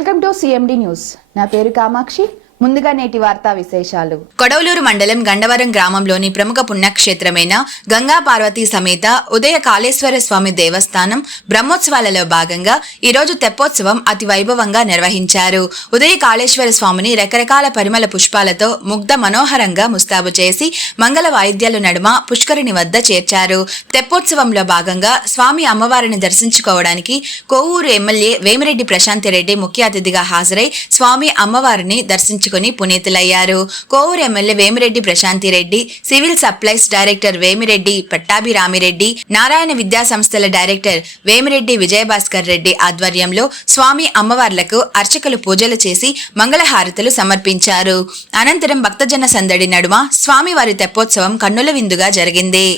Welcome to CMD news. నా పేరు కామాక్షి. ముందుగా నేటి వార్తా విశేషాలు. కొడవలూరు మండలం గండవరం గ్రామంలోని ప్రముఖ పుణ్యక్షేత్రమైన గంగా పార్వతీ సమేత ఉదయ కాళేశ్వర స్వామి దేవస్థానం బ్రహ్మోత్సవాలలో భాగంగా ఈరోజు తెప్పోత్సవం అతి వైభవంగా నిర్వహించారు. ఉదయ కాళేశ్వర స్వామిని రకరకాల పరిమళ పుష్పాలతో ముగ్ధ మనోహరంగా ముస్తాబు చేసి మంగళ వాయిద్యాల నడుమ పుష్కరిణి వద్ద చేర్చారు. తెప్పోత్సవంలో భాగంగా స్వామి అమ్మవారిని దర్శించుకోవడానికి కోవూరు ఎమ్మెల్యే వేమిరెడ్డి ప్రశాంతిరెడ్డి ముఖ్య అతిథిగా హాజరై స్వామి అమ్మవారిని దర్శించు పునీతులయ్యారు. Kovur MLA Vemireddy Prashanthi Reddy, civil supplies director Vemireddy Pattabhirami Reddy, Narayana విద్యా సంస్థల డైరెక్టర్ వేమిరెడ్డి విజయభాస్కర్ రెడ్డి ఆధ్వర్యంలో స్వామి అమ్మవార్లకు అర్చకులు పూజలు చేసి మంగళహారతులు సమర్పించారు. అనంతరం భక్తజన సందడి నడుమ స్వామివారి తెప్పోత్సవం కన్నుల విందుగా జరిగింది.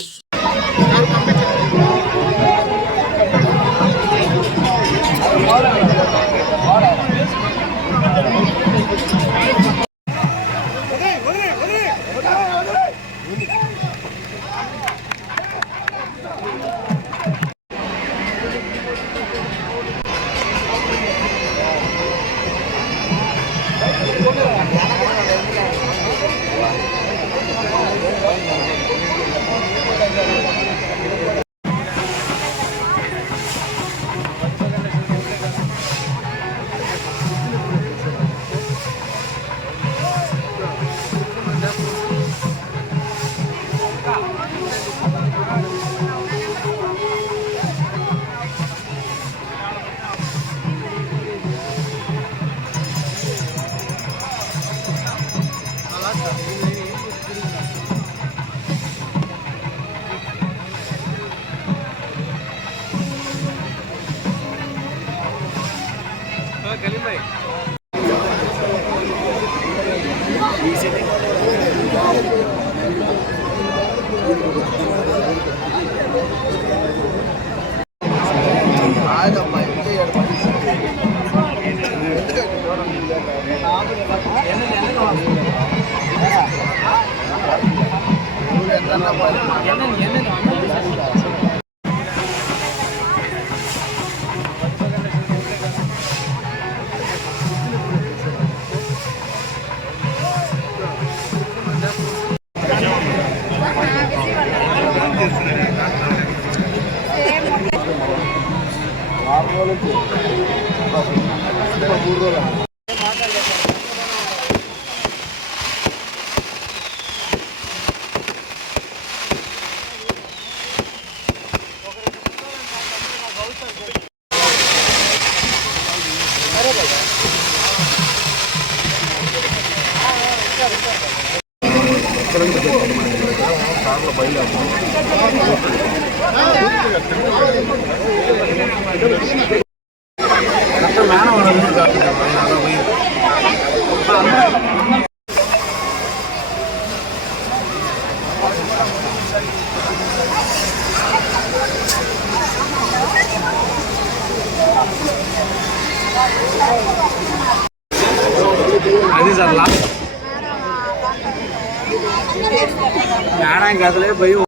అసలే భయం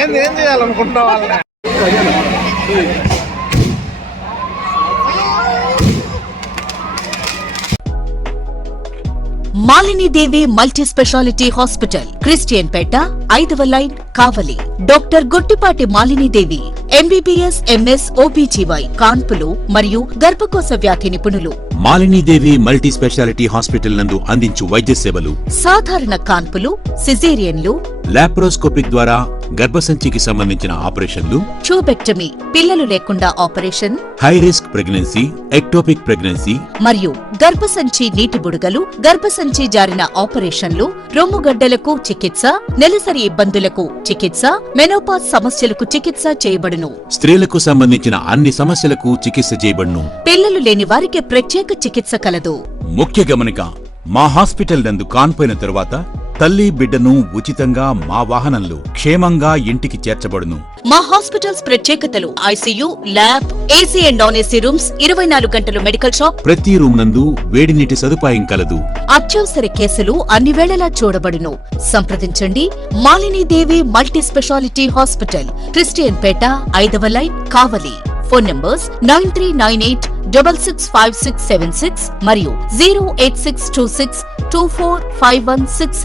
ఏం చేయాలనుకుంటున్నా వాళ్ళని మాలిని దేవి multi specialty hospital, Christianpet, 5వ లైన్, కావలి. డాక్టర్ గొట్టిపాటి మాలిని దేవి, MBBS, MS, OBGY, కాన్పులు మరియు గర్భకోశ వ్యాధి నిపుణులు. మాలినీదేవి మల్టీ స్పెషాలిటీ హాస్పిటల్ నందు అందించు వైద్య సేవలు సాధారణ కాన్పులు, సిజేరియన్లు, లాప్రోస్కోపిక్ ద్వారా గర్భసంచికి సంబంధించిన ఆపరేషన్లు, ట్యూబెక్టమీ, పిల్లలు లేకుండా operation, high risk pregnancy, ectopic pregnancy, మరియు గర్భసంచి నీటి బుడగలు, గర్భసంచి జారిన ఆపరేషన్లు, రొమ్ముగడ్డలకు చికిత్స, నెలసరి ఇబ్బందులకు చికిత్స, మెనోపాజ్ సమస్యలకు చికిత్స చేయబడును. స్త్రీలకు సంబంధించిన అన్ని సమస్యలకు చికిత్స చేయబడును. పిల్లలు లేని వారికి ప్రత్యేక చికిత్స కలదు. ముఖ్య గమనిక, మా హాస్పిటల్ నందు కాన్పోయిన తరువాత తల్లి బిడ్డను ఉచితంగా మా వాహనంలో క్షేమంగా ఇంటికి చేర్చబడును. మా హాస్పిటల్స్ ప్రత్యేకతలు: ICU, lab, AC and non AC rooms, 24 గంటలు మెడికల్ షాప్, ప్రతి రూమ్ నందు వేడి నీటి సదుపాయం కలదు. అత్యవసర కేసులు అన్ని వేళలా చూడబడును. సంప్రదించండి Malinidevi multi specialty hospital, Christianpet, 5వ లైన్, కావలి. ఫోన్ నంబర్స్ 9398665676 మరియు 08626245166.